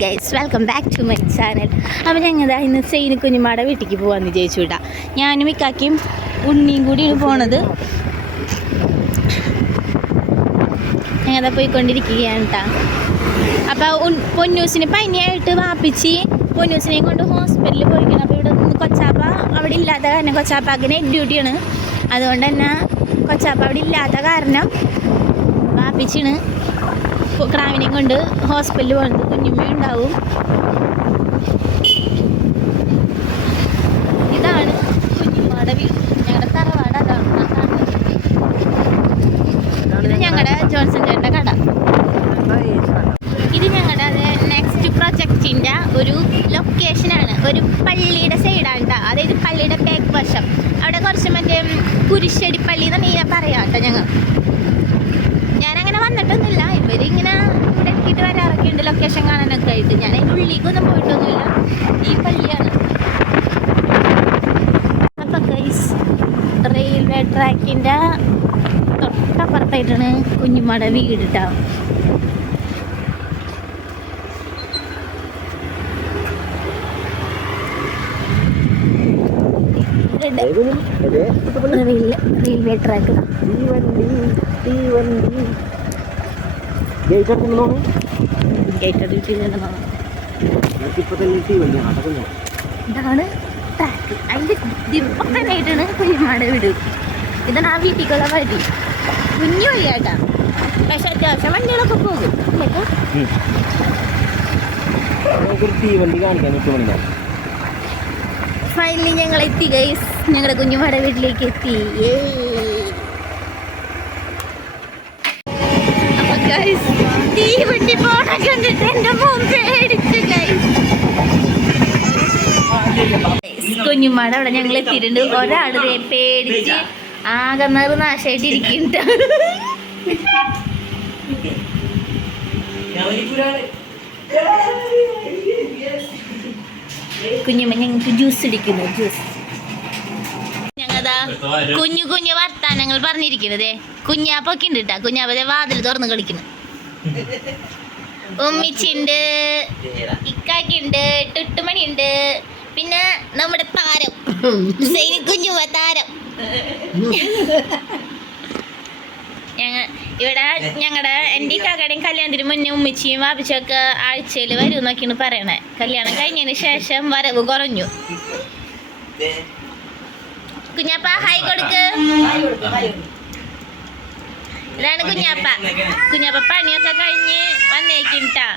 Guys welcome back to my channel അപ്പോൾ ഞങ്ങൾ ഇന്ന് സെയിന് കുഞ്ഞുമാടെ വീട്ടിലേക്ക് പോകാമെന്ന് വിചാരിച്ചു കേട്ടാ ഞാനും ഇക്കാക്കിയും ഉണ്ണിയും കൂടിയാണ് പോണത്. ഞങ്ങളതാ പോയിക്കൊണ്ടിരിക്കുകയാണ് കേട്ടോ അപ്പോൾ പൊന്നൂസിന് പനിയായിട്ട് വാപ്പിച്ച് പൊന്നൂസിനെയും കൊണ്ട് ഹോസ്പിറ്റലിൽ പോയിക്കണം അപ്പോൾ ഇവിടെ നിന്ന് കൊച്ചാപ്പ അവിടെ ഇല്ലാത്ത കാരണം കൊച്ചാപ്പാക്ക് നൈറ്റ് ഡ്യൂട്ടിയാണ് അതുകൊണ്ട് തന്നെ കൊച്ചാപ്പ അവിടെ ഇല്ലാത്ത കാരണം വാപ്പിച്ചാണ്. ക്രാവിനെയും കൊണ്ട് ഹോസ്പിറ്റലിൽ പോകുന്നത് കുഞ്ഞുമ്മ ഉണ്ടാവും. ഇതാണ് കുഞ്ഞുമ്മയുടെ വീട്. ഞങ്ങളുടെ തറവാട് അതാണ്. ഇത് ഞങ്ങളുടെ ജോൺസൺ ചേട്ടന്റെ കട. ഇത് ഞങ്ങളുടെ നെക്സ്റ്റ് പ്രൊജക്റ്റിന്റെ ഒരു ലൊക്കേഷനാണ് ഒരു പള്ളിയുടെ സൈഡാണ് കേട്ടോ അതായത് പള്ളിയുടെ ബാക്ക് വശം. അവിടെ കുറച്ച് മറ്റേ കുരിശ്ശടി പള്ളി എന്നാണ് പറയാം കേട്ടോ ഞങ്ങൾ ഞാനങ്ങനെ വന്നിട്ടൊന്നുമില്ല. ഇവരിങ്ങനെ ഇവിടെ എത്തിയിട്ട് വരാറൊക്കെ ഉണ്ട്. ലൊക്കേഷൻ കാണാനൊക്കെ ആയിട്ട്. ഞാൻ അതിന്റെ ഉള്ളിലേക്കൊന്നും പോയിട്ടൊന്നുമില്ല. ഈ പള്ളിയാണ്. അപ്പം ഗൈസ് റെയിൽവേ ട്രാക്കിന്റെ തൊട്ടപ്പുറത്തായിട്ടാണ് കുഞ്ഞുമ്മയുടെ വീട് കേട്ടോ റെയിൽവേ ട്രാക്ക്. ഗേറ്റ് ഗേറ്റ് ഇതാണ് ട്രാക്ക് അതിന്റെ ഇപ്പം തന്നെ ആയിട്ടാണ് കുഞ്ഞുമാടെ വീട്. ഇതാണ് ആ വീട്ടിലേക്കുള്ള വഴി. കുഞ്ഞു വഴിയാട്ടാ. പക്ഷെ അത്യാവശ്യം വണ്ടികളൊക്കെ പോകും. തീവണ്ടി കാണിക്കാൻ ഫൈനലി ഞങ്ങൾ എത്തി ഗൈസ് ഞങ്ങളുടെ കുഞ്ഞുമാടെ വീട്ടിലേക്ക് എത്തി. വണ്ടി പോണ കണ്ടിട്ട് എന്റെ മോൻ പേടിച്ചു അവിടെ ഞങ്ങൾ എത്തിയിട്ടുണ്ട്. ഒരാൾ ദേ പേടിച്ച് ആകെ നേറ് നാശമായിട്ട് ഇരിക്കുന്നുണ്ട്. കുഞ്ഞുമ്മ ഞങ്ങൾക്ക് ജ്യൂസ് ഇടിക്കുന്നു ജ്യൂസ് കുഞ്ഞു കുഞ്ഞു വർത്താനങ്ങൾ പറഞ്ഞിരിക്കണതേ. കുഞ്ഞാപ്പൊക്കെ ഉണ്ട് കേട്ടാ കുഞ്ഞാപ്പത്തെ വാതിൽ തുറന്ന് കളിക്കുന്നു. ഉമ്മിച്ചുണ്ട് ഇക്കാക്കുണ്ട് ടുട്ടുമണിയുണ്ട് പിന്നെ നമ്മുടെ താരം. സൈനി കുഞ്ഞുമ്മ താരം. ഞങ്ങ ഇവിടെ ഞങ്ങളുടെ എന്റെ കാക്കടയും കല്യാണത്തിന് മുന്നേ ഉമ്മച്ചിയും വാപ്പിച്ചൊക്കെ ആഴ്ചയിൽ വരും എന്നൊക്കെയാണ് പറയണേ. കല്യാണം കഴിഞ്ഞതിന് ശേഷം വരവ് കുറഞ്ഞു. കുഞ്ഞാപ്പ ഹായ് കൊടുക്ക്. ഇതാണ് കുഞ്ഞാപ്പ. കുഞ്ഞാപ്പ പണിയൊക്കെ കഴിഞ്ഞ് വന്നേക്കും ട്ടാ.